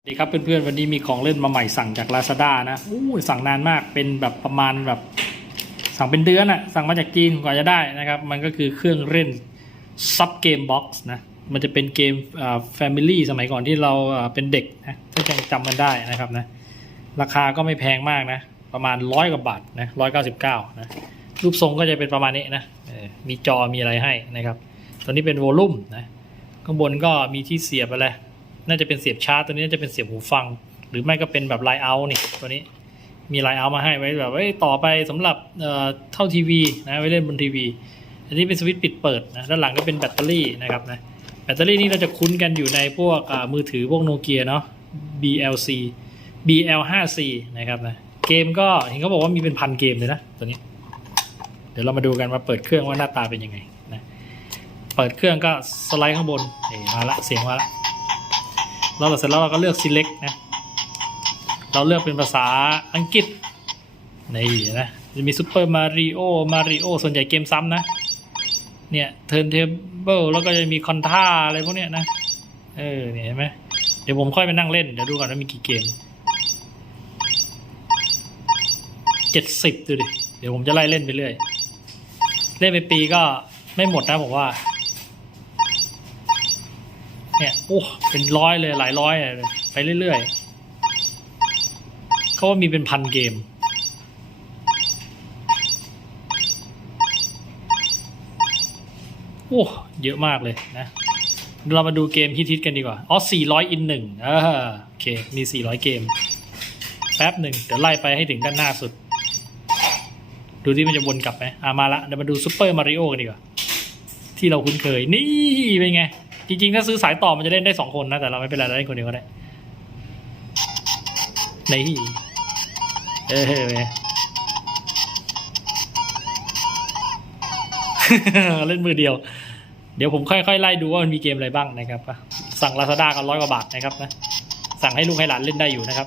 สวัสดีครับเพื่อนๆวันนี้มีของเล่นมาใหม่สั่งจาก Lazada นะอู้สั่งนานมากเป็นแบบประมาณแบบสั่งเป็นเดือนอะสั่งมาจากจีนกว่าจะได้นะครับ มันก็คือเครื่องเล่นซับเกมบ็อกซ์นะมันจะเป็นเกมอ่า Family สมัยก่อนที่เราอ่าเป็นเด็กนะถ้ายังจำมันได้นะครับนะราคาก็ไม่แพงมากนะ ประมาณร้อยกว่าบาทนะร้อยเก้าสิบเก้านะรูปทรงก็จะเป็นประมาณนี้นะมีจอมีอะไรให้นะครับตัวนี้เป็นโวลูมนะข้างบนก็มีที่เสียบอะไร น่าจะเป็นเสียบชาร์จตัวนี้น่าจะเป็นเสียบหูฟัง หรือไม่ก็เป็นแบบไลน์เอาท์นี่ ตัวนี้มีไลน์เอาท์มาให้ไว้แบบไว้ต่อไปสำหรับเอ่อเท่าทีวีนะไว้เล่นบนทีวี อันนี้เป็นสวิตช์ปิดเปิดนะด้านหลังก็เป็นแบตเตอรี่นะครับนะแบตเตอรี่นี่เราจะคุ้นกันอยู่ในพวกมือถือพวกโนเกียเนาะ BLC BL5C นะครับนะเกมก็เห็นเขาบอกว่ามีเป็นพันเกมเลยนะตัวนี้ เดี๋ยวเรามาดูกันว่าเปิดเครื่องว่าหน้าตาเป็นยังไงนะเปิดเครื่องก็สไลด์ข้างบนนี่มาละเสียงมาละ แล้วเราเสร็จแล้วเราก็เลือก select นะ เราเลือกเป็นภาษาอังกฤษนี่นะ จะมี Super Mario Mario ส่วนใหญ่เกมซ้ำนะ เนี่ย Turntable แล้วก็จะมีคอนท่าอะไรพวกเนี้ยนะ เออ เนี่ยเห็นไหมเดี๋ยวผมค่อยไปนั่งเล่น เดี๋ยวดูก่อนว่ามีกี่เกมเจ็ดสิบดูดิ เดี๋ยวผมจะไล่เล่นไปเรื่อย เล่นไปปีก็ไม่หมดนะผมว่า เนี่ยโอ้เป็นร้อยเลยหลายร้อยเลยไปเรื่อยๆเขาว่ามีเป็นพันเกม โอ้เยอะมากเลยนะ เรามาดูเกมฮิตๆกันดีกว่า อ๋อ 400 อินหนึ่งอ่าโอเค มี 400 เกม แป๊บหนึ่งเดี๋ยวไล่ไปให้ถึงด้านหน้าสุด ดูที่มันจะวนกลับไหมอ่ามาละ เดี๋ยวมาดูซูเปอร์มาริโอกันดีกว่า ที่เราคุ้นเคย นี่เป็นไง จริงๆ ถ้าซื้อสายต่อมันจะเล่นได้สองคนนะ แต่เราไม่เป็นไรเราเล่นคนเดียวก็ได้ในี่เออเป็นไงเล่นมือเดียว เดี๋ยวผมค่อยๆไล่ดูว่ามันมีเกมอะไรบ้างนะครับ สั่งลาซาด้ากันร้อยกว่าบาทนะครับนะ สั่งให้ลูกให้หลานเล่นได้อยู่นะครับ